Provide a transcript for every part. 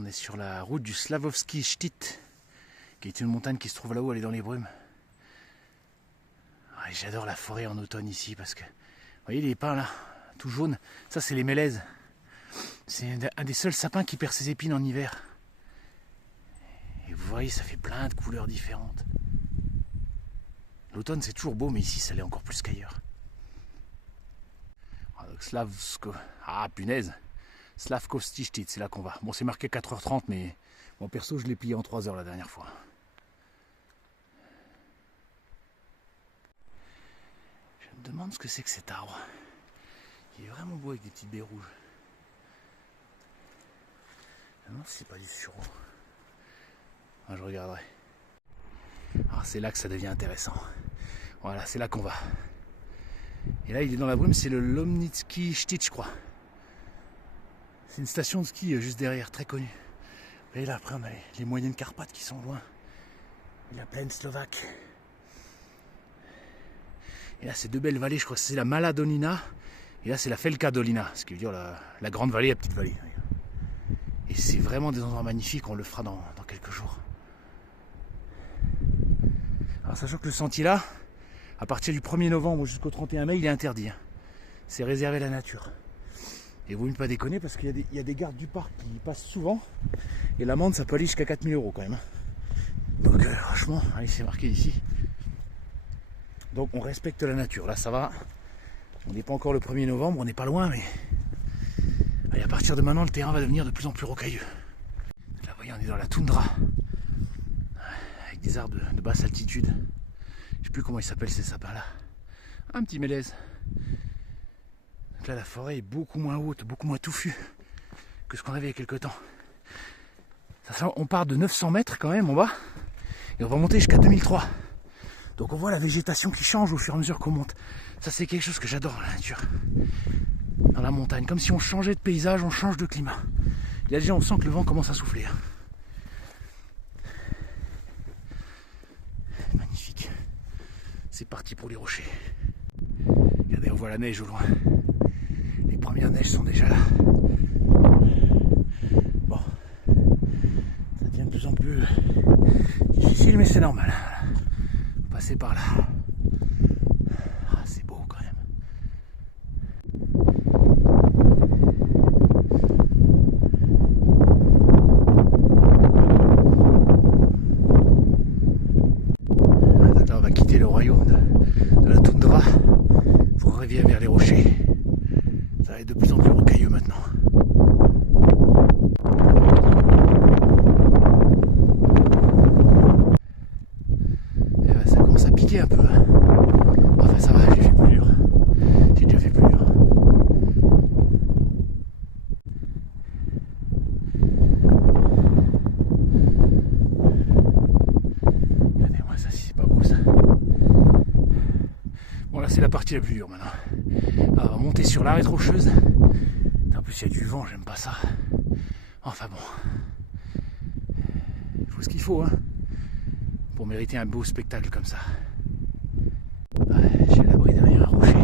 on est sur la route du Slavovski Shtit, qui est une montagne qui se trouve là-haut, elle est dans les brumes. Ah, j'adore la forêt en automne ici parce que, vous voyez les pins là, tout jaune, ça c'est les mélèzes. C'est un des seuls sapins qui perd ses épines en hiver. Et vous voyez, ça fait plein de couleurs différentes. L'automne c'est toujours beau, mais ici ça l'est encore plus qu'ailleurs. Slavsko... Ah punaise, Slavkovski Shtit, c'est là qu'on va. Bon, c'est marqué 4h30, mais bon, perso je l'ai plié en 3h la dernière fois. Je me demande ce que c'est que cet arbre. Il est vraiment beau avec des petites baies rouges. Je me demande si c'est pas du sureau. Ah, je regarderai. Alors c'est là que ça devient intéressant. Voilà, c'est là qu'on va. Et là il est dans la brume, c'est le Lomnicki Shtit, je crois. C'est une station de ski juste derrière, très connue. Et là après on a les moyennes Carpates qui sont loin. Et la plaine slovaque. Et là c'est deux belles vallées, je crois que c'est la Mala Dolina. Et là c'est la Velika Dolina, ce qui veut dire la grande vallée, la petite vallée. Et c'est vraiment des endroits magnifiques, on le fera dans quelques jours. Alors sachant que le sentier là, à partir du 1er novembre jusqu'au 31 mai, il est interdit. C'est réservé à la nature. Et vous ne pas déconner parce qu'il y a des gardes du parc qui passent souvent. Et l'amende ça peut aller jusqu'à 4 000 € quand même. Donc franchement, allez, c'est marqué ici. Donc on respecte la nature. Là ça va. On n'est pas encore le 1er novembre, on n'est pas loin, mais et à partir de maintenant le terrain va devenir de plus en plus rocailleux. Là vous voyez, on est dans la toundra. Avec des arbres de basse altitude. Je sais plus comment ils s'appellent ces sapins là. Un petit mélèze. Donc là la forêt est beaucoup moins haute, beaucoup moins touffue que ce qu'on avait il y a quelques temps. On part de 900 mètres quand même en bas et on va monter jusqu'à 2003. Donc on voit la végétation qui change au fur et à mesure qu'on monte. Ça c'est quelque chose que j'adore dans la nature. Dans la montagne, comme si on changeait de paysage, on change de climat. Et là déjà on sent que le vent commence à souffler. Magnifique. C'est parti pour les rochers. Regardez, on voit la neige au loin. Les premières neiges sont déjà là. Bon. Ça devient de plus en plus difficile, mais c'est normal. Passer par là. Ah, c'est beau quand même. Donc là, on va quitter le royaume de la toundra pour arriver vers les rochers. Ça va être de plus en plus rocailleux maintenant. Et ben, ça commence à piquer un peu. Enfin ça va, j'ai fait plus dur. J'ai déjà fait plus dur. Regardez-moi ça, si c'est pas beau ça. Bon là c'est la partie la plus dure maintenant. Alors, on va monter sur l'arête rocheuse. En plus il y a du vent, j'aime pas ça. Enfin bon. Il faut ce qu'il faut pour mériter un beau spectacle comme ça. Ouais, j'ai l'abri derrière un rocher.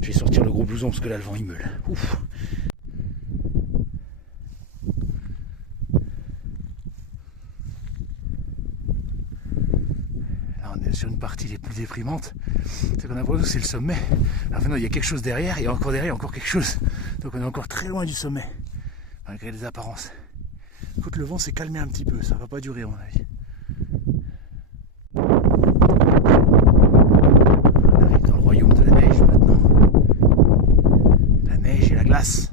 Je vais sortir le gros blouson parce que là le vent il meule. Ouf. Là on est sur une partie les plus déprimantes. C'est qu'on a l'impression que c'est le sommet. Enfin non, il y a quelque chose derrière, et encore derrière, encore quelque chose. Donc on est encore très loin du sommet, malgré les apparences. Écoute, le vent s'est calmé un petit peu, ça va pas durer à mon avis. On arrive dans le royaume de la neige maintenant. La neige et la glace.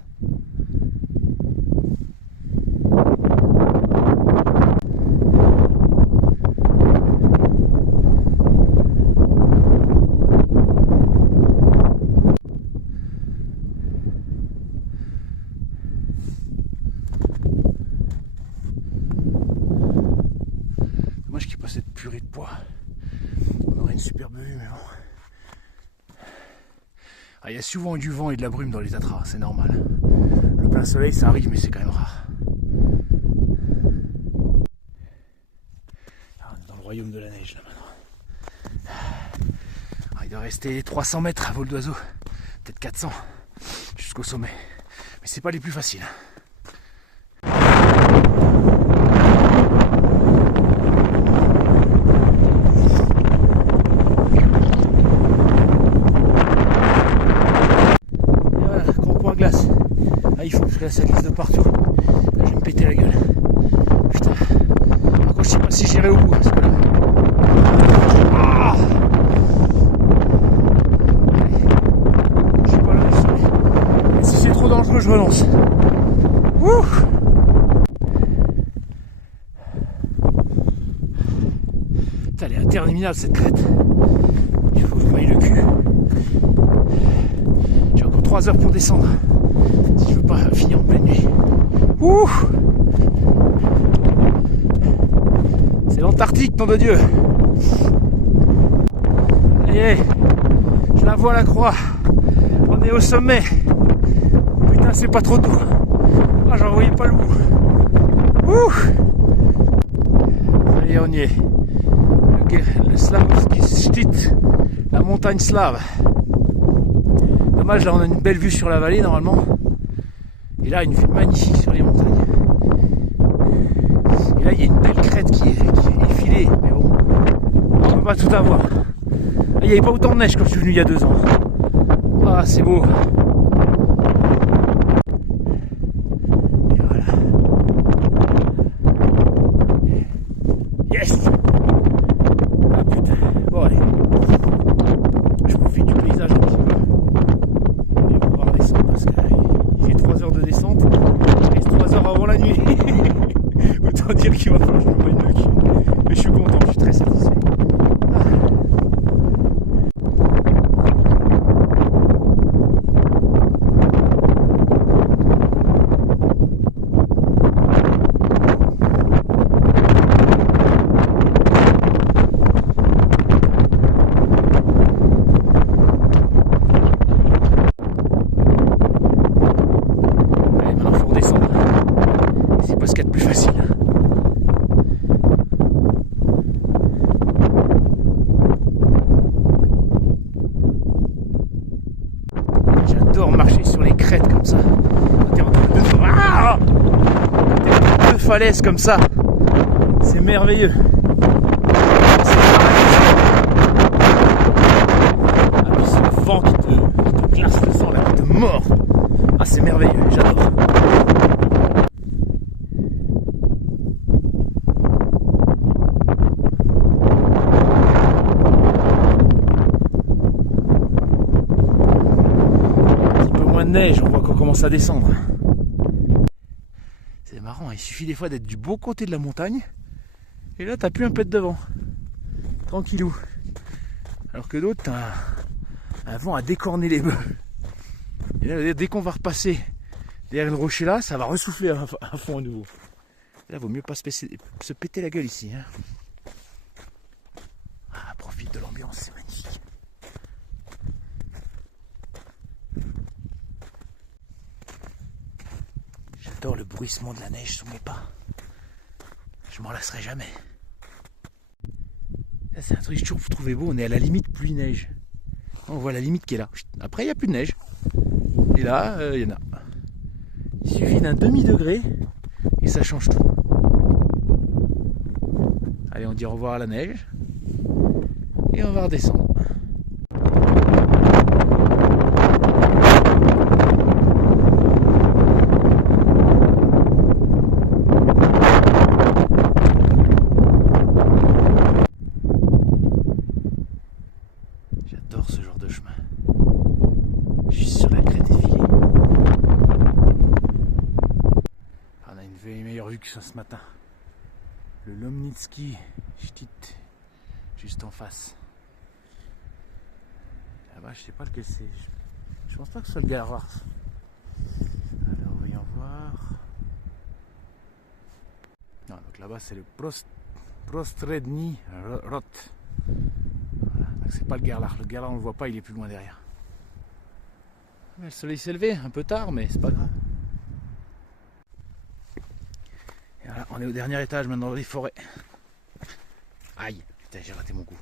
Dommage qu'il n'y ait pas cette purée de poids. On aurait une superbe vue, mais bon. Ah, il y a souvent du vent et de la brume dans les Tatras, c'est normal. Le plein soleil, ça arrive, mais c'est quand même rare. Ah, on est dans le royaume de la neige, là, maintenant. Ah, il doit rester 300 mètres à vol d'oiseau, peut-être 400, jusqu'au sommet. Mais c'est pas les plus faciles. il faut parce que là ça glisse de partout. Là, je vais me péter la gueule. Putain. Par contre je sais pas si j'irai au bout parce que là. Ah, je suis pas là du sommet. Et si c'est trop dangereux, je relance. Ouh. Putain, elle est interminable cette crête. Il faut que je voie le cul. J'ai encore 3 heures pour descendre. Si je veux pas finir en pleine nuit. Ouh. C'est l'Antarctique, nom de Dieu. Ça y est, je la vois à la croix. On est au sommet. Putain, c'est pas trop doux. Ah, j'en voyais pas le bout. Ouh. Ça y est, on y est. Le Slavovski Stit, la montagne slave. Dommage, là on a une belle vue sur la vallée normalement. Et là, une vue magnifique sur les montagnes. Et là, il y a une belle crête qui est effilée. Mais bon, on peut pas tout avoir. Ah, il n'y avait pas autant de neige quand je suis venu il y a 2 ans. Ah, c'est beau. Et voilà. Yes! Ah putain. Bon, allez. Je profite du paysage un petit peu. Et on va pouvoir descendre parce qu'il fait 3 heures de descente. Il reste 3 heures avant la nuit. Autant dire qu'il va falloir que je me mette le cul. Mais je suis content, je suis très satisfait. J'adore marcher sur les crêtes comme ça. Quand t'es entre deux falaises comme ça, c'est merveilleux. Ah puis c'est le vent qui te glace le sang là, qui te mord. Ah c'est merveilleux, j'adore. Neige, on voit qu'on commence à descendre. C'est marrant, il suffit des fois d'être du beau côté de la montagne et là t'as plus un pet devant. Tranquillou. Alors que d'autres t'as un vent à décorner les bœufs. Et là dès qu'on va repasser derrière le rocher là, ça va ressouffler à fond à nouveau. Et là vaut mieux pas se péter la gueule ici. Hein. Ah, profite de l'ambiance, c'est magnifique. J'adore le bruissement de la neige sous mes pas. Je m'en lasserai jamais. Ça c'est un truc que je trouve trouvé beau. On est à la limite pluie-neige. On voit la limite qui est là. Après il n'y a plus de neige. Et là il y en a. Il suffit d'un demi-degré et ça change tout. Allez, on dit au revoir à la neige. Et on va redescendre. J'adore ce genre de chemin. Je suis sur la crête effilée. On a une meilleure vue que ce matin. Le Lomnitsky Stit, juste en face. Là-bas, je sais pas lequel c'est. Je pense pas que ce soit le Galvard. Alors, voyons voir. Non, donc là-bas, c'est le Prostredny Rot. Voilà, donc c'est pas le Gerlach. Le Gerlach, on le voit pas, il est plus loin derrière. Le soleil s'est levé, un peu tard, mais c'est pas grave. Et voilà, on est au dernier étage maintenant dans les forêts. Aïe, putain, j'ai raté mon coup.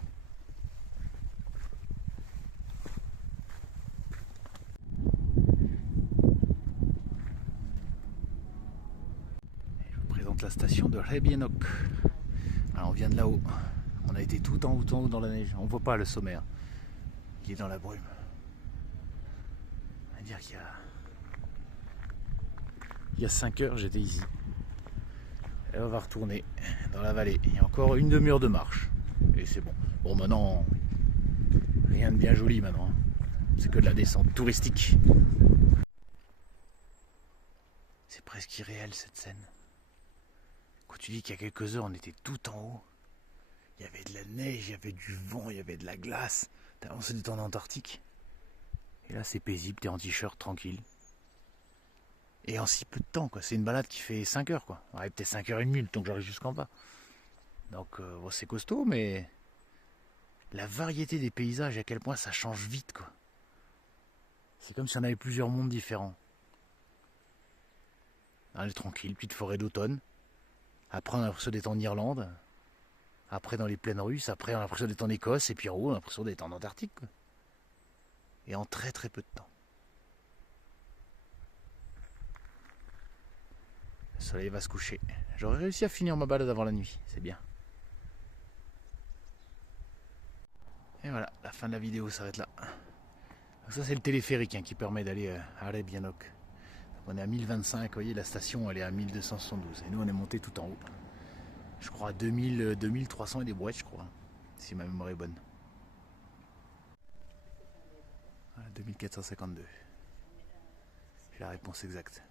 Je vous présente la station de Hrebienok. Alors on vient de là-haut. On a été tout en haut dans la neige. On voit pas le sommet. Hein. Il est dans la brume. On va dire qu'il y a y a 5 heures, j'étais ici. Et on va retourner dans la vallée. Il y a encore une demi-heure de marche. Et c'est bon. Bon, maintenant, rien de bien joli maintenant. C'est que de la descente touristique. C'est presque irréel cette scène. Quand tu dis qu'il y a quelques heures, on était tout en haut. Il y avait de la neige, il y avait du vent, il y avait de la glace. On se détend en Antarctique. Et là, c'est paisible, t'es en t-shirt, tranquille. Et en si peu de temps, quoi. C'est une balade qui fait 5 heures, quoi. Ouais, peut-être 5h30 le temps que j'arrive jusqu'en bas. Donc, bon, c'est costaud, mais la variété des paysages, à quel point ça change vite, quoi. C'est comme si on avait plusieurs mondes différents. On est tranquille, petite forêt d'automne. Après, on a l'impression d'être en Irlande. Après, dans les plaines russes. Après, on a l'impression d'être en Écosse. Et puis en haut, on a l'impression d'être en Antarctique, quoi. Et en très très peu de temps. Le soleil va se coucher. J'aurais réussi à finir ma balade avant la nuit, c'est bien. Et voilà, la fin de la vidéo s'arrête là. Donc ça c'est le téléphérique qui permet d'aller à Reykjavik. On est à 1025, vous voyez la station elle est à 1272. Et nous on est monté tout en haut. Je crois à 2300 et des brouettes je crois. Si ma mémoire est bonne. Voilà, 2452. J'ai la réponse exacte.